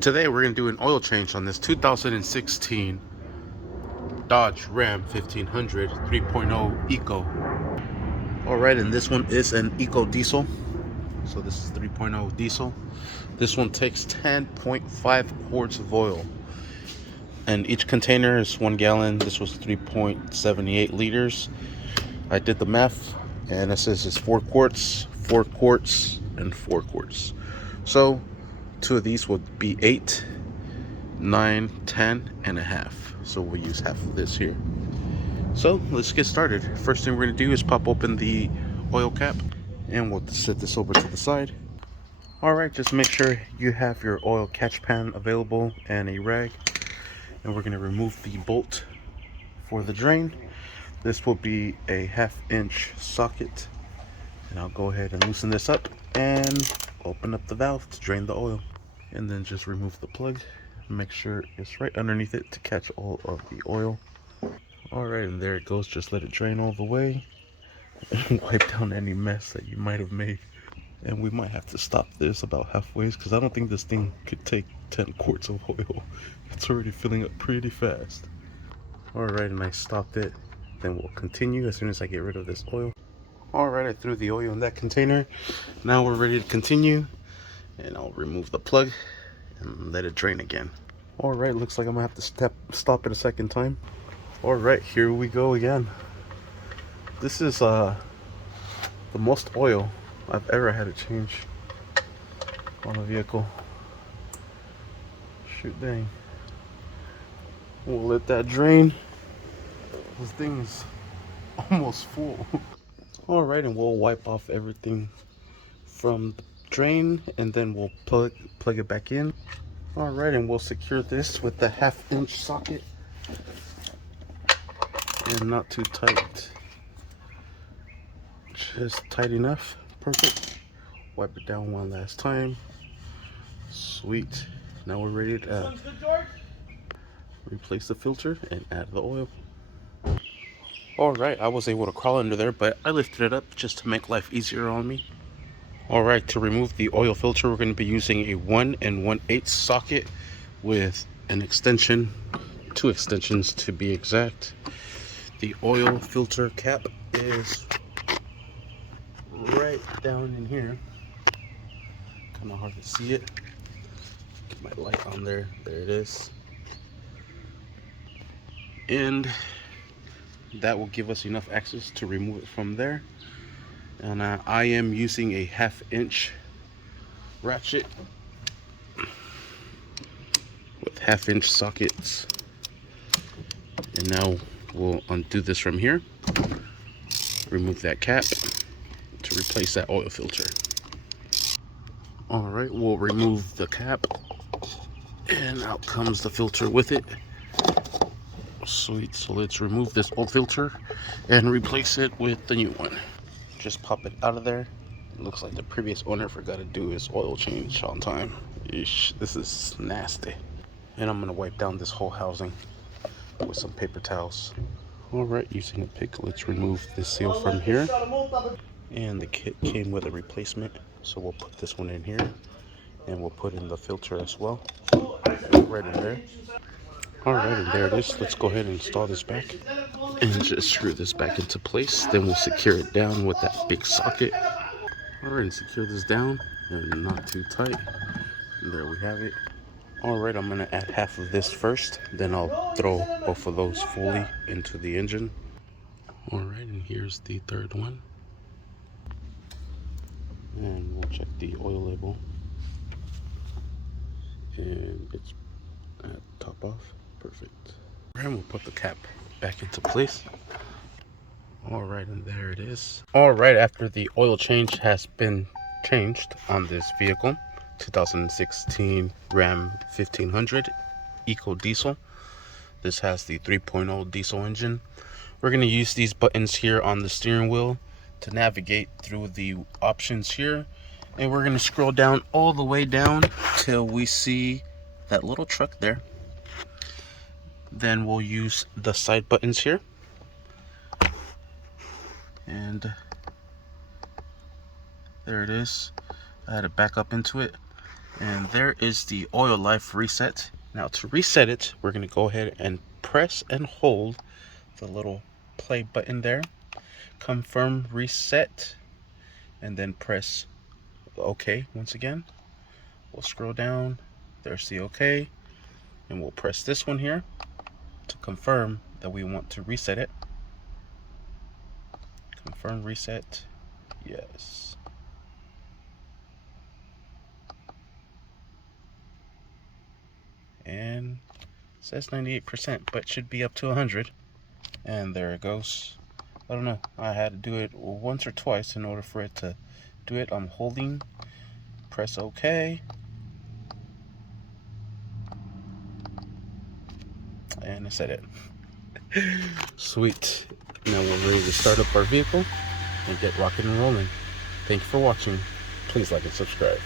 Today we're going to do an oil change on this 2016 Dodge Ram 1500 3.0 Eco. Alright, and this one is an Eco diesel. So this is 3.0 diesel. This one takes 10.5 quarts of oil. And each container is 1 gallon. This was 3.78 liters. I did the math and it says it's 4 quarts, 4 quarts, and 4 quarts. So 2 of these would be 8, 9, 10 and a half. So we'll use half of this here. So let's get started. First thing we're going to do is pop open the oil cap and we'll set this over to the side. Alright, just make sure you have your oil catch pan available and a rag. And we're going to remove the bolt for the drain. This will be a 1/2 inch socket. And I'll go ahead and loosen this up and open up the valve to drain the oil. And then just remove the plug. Make sure it's right underneath it to catch all of the oil. Alright, and there it goes. Just let it drain all the way and wipe down any mess that you might have made. And we might have to stop this about halfway because I don't think this thing could take 10 quarts of oil. It's already filling up pretty fast. Alright, and I stopped it. Then we'll continue as soon as I get rid of this oil. Alright, I threw the oil in that container. Now we're ready to continue. And I'll remove the plug and let it drain again. Alright, looks like I'm gonna have to stop it a second time. Alright, here we go again. This is the most oil I've ever had to change on a vehicle. Shoot dang. We'll let that drain. This thing is almost full. Alright, and we'll wipe off everything from the drain and then we'll plug it back in. Alright, and we'll secure this with the 1/2 inch socket. And not too tight. Just tight enough. Perfect. Wipe it down one last time. Sweet. Now we're ready to replace the filter and add the oil. Alright, I was able to crawl under there, but I lifted it up just to make life easier on me. Alright, to remove the oil filter, we're going to be using a 1 1/8 socket with an extension, 2 extensions to be exact. The oil filter cap is right down in here. Kind of hard to see it. Get my light on there. There it is. And that will give us enough access to remove it from there. And I am using a 1/2 inch ratchet with 1/2 inch sockets. And now we'll undo this from here, remove that cap to replace that oil filter. Alright, we'll remove the cap and out comes the filter with it. Sweet, so let's remove this old filter and replace it with the new one. Just pop it out of there. It looks like the previous owner forgot to do his oil change on time. Eesh, this is nasty. And I'm gonna wipe down this whole housing with some paper towels. Alright, using a pick, let's remove this seal from here. And the kit came with a replacement, so we'll put this one in here. And we'll put in the filter as well. Right in there. Alright, and there it is. Let's go ahead and install this back. And just screw this back into place. Then we'll secure it down with that big socket. Alright, and secure this down. And not too tight. And there we have it. Alright, I'm going to add half of this first. Then I'll throw both of those fully into the engine. Alright, and here's the third one. And we'll check the oil label. And it's at top off. Perfect. And we'll put the cap back into place. Alright, and there it is. Alright, after the oil change has been changed on this vehicle, 2016 Ram 1500 Eco Diesel. This has the 3.0 diesel engine. We're going to use these buttons here on the steering wheel to navigate through the options here. And we're going to scroll down all the way down till we see that little truck there. Then we'll use the side buttons here. And there it is. I had to back up into it. And there is the oil life reset. Now to reset it, we're going to go ahead and press and hold the little play button there. Confirm reset. And then press OK once again. We'll scroll down. There's the OK. And we'll press this one here to confirm that we want to reset it. Confirm reset. Yes. And it says 98%, but should be up to 100. And there it goes. I don't know. I had to do it once or twice in order for it to do it. I'm holding. Press OK. And I said it. Sweet. Now we're ready to start up our vehicle and get rocking and rolling. Thank you for watching. Please like and subscribe.